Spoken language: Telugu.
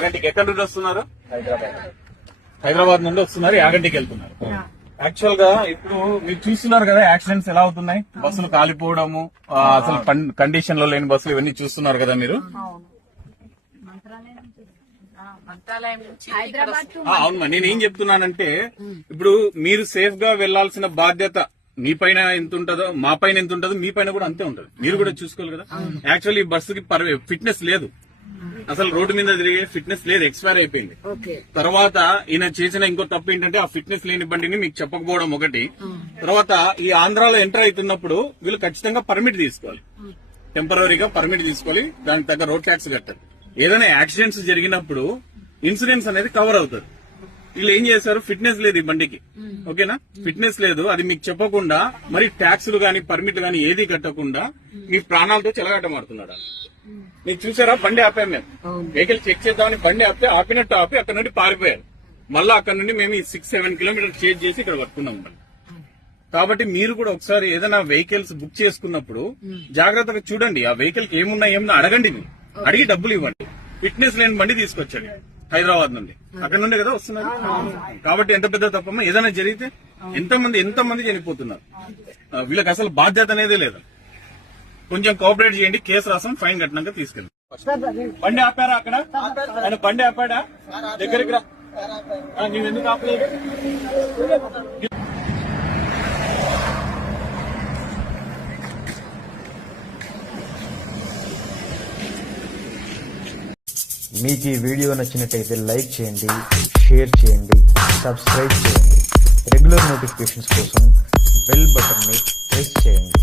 యాగంటికి ఎక్కడి నుండి వస్తున్నారు? హైదరాబాద్ నుండి వస్తున్నారు, యాగంటికి వెళ్తున్నారు. యాక్చువల్ గా ఇప్పుడు మీరు చూస్తున్నారు కదా యాక్సిడెంట్స్ ఎలా అవుతున్నాయి, బస్సులు కాలిపోవడము, అసలు కండిషన్ లో లేని బస్సులు ఇవన్నీ చూస్తున్నారు కదా మీరు. అవును, నేనేం చెప్తున్నానంటే ఇప్పుడు మీరు సేఫ్ గా వెళ్లాల్సిన బాధ్యత మీ పైన ఎంత ఉంటుందో మా పైన ఎంత ఉంటుందో మీ పైన కూడా అంతే ఉంటది. మీరు కూడా చూసుకోవాలి కదా. యాక్చువల్లీ ఈ బస్సుకి ఫిట్నెస్ లేదు, అసలు రోడ్డు మీద తిరిగే ఫిట్నెస్ లేదు, ఎక్స్పైర్ అయిపోయింది. తర్వాత ఈయన చేసిన ఇంకో తప్పు ఏంటంటే ఆ ఫిట్నెస్ లేని బండిని మీకు చెప్పకపోవడం ఒకటి. తర్వాత ఈ ఆంధ్రాలో ఎంటర్ అవుతున్నప్పుడు వీళ్ళు ఖచ్చితంగా పర్మిట్ తీసుకోవాలి, టెంపరీగా పర్మిట్ తీసుకోవాలి, దానికి తగ్గ రోడ్ ట్యాక్స్ కట్టాలి. ఏదైనా యాక్సిడెంట్స్ జరిగినప్పుడు ఇన్సూరెన్స్ అనేది కవర్ అవుతుంది. వీళ్ళు ఏం చేశారు, ఫిట్నెస్ లేదు ఈ బండికి, ఓకేనా, ఫిట్నెస్ లేదు, అది మీకు చెప్పకుండా మరి ట్యాక్సులు గానీ పర్మిట్ గానీ ఏది కట్టకుండా మీ ప్రాణాలతో చెలగాటమాడుతున్నాడు. మీరు చూసారా, బండి ఆపాం మేము, వెహికల్ చెక్ చేద్దామని బండి ఆపితే ఆపినట్టు ఆపి అక్కడ నుండి పారిపోయారు. మళ్ళీ అక్కడ నుండి మేము 6-7 కిలోమీటర్లు చేంజ్ చేసి ఇక్కడ పట్టుకున్నాం. కాబట్టి మీరు కూడా ఒకసారి ఏదైనా వెహికల్స్ బుక్ చేసుకున్నప్పుడు జాగ్రత్తగా చూడండి, ఆ వెహికల్ కి ఏమున్నా అడగండి, మీరు అడిగి డబ్బులు ఇవ్వండి. ఫిట్నెస్ లేని బండి తీసుకొచ్చండి హైదరాబాద్ నుండి, అక్కడ నుండి కదా వస్తున్నారు. కాబట్టి ఎంత పెద్ద తప్పమ్మా, ఏదైనా జరిగితే ఎంతమంది చనిపోతున్నారు. వీళ్ళకి అసలు బాధ్యత అనేది లేదు. కొంచెం కోఆపరేట్ చేయండి, కేసు రాసాం, ఫైన్ కట్టినాక తీసుకెళ్ళి. బండి ఆపారా అక్కడ? ఆయన బండి ఆపాడా? దగ్గరికి రా, నువ్వెందుకు ఆపలేదు? మీకు ఈ వీడియో నచ్చినట్టయితే లైక్ చేయండి, షేర్ చేయండి, సబ్స్క్రైబ్ చేయండి. రెగ్యులర్ నోటిఫికేషన్స్ కోసం బెల్ బటన్ని ప్రెస్ చేయండి.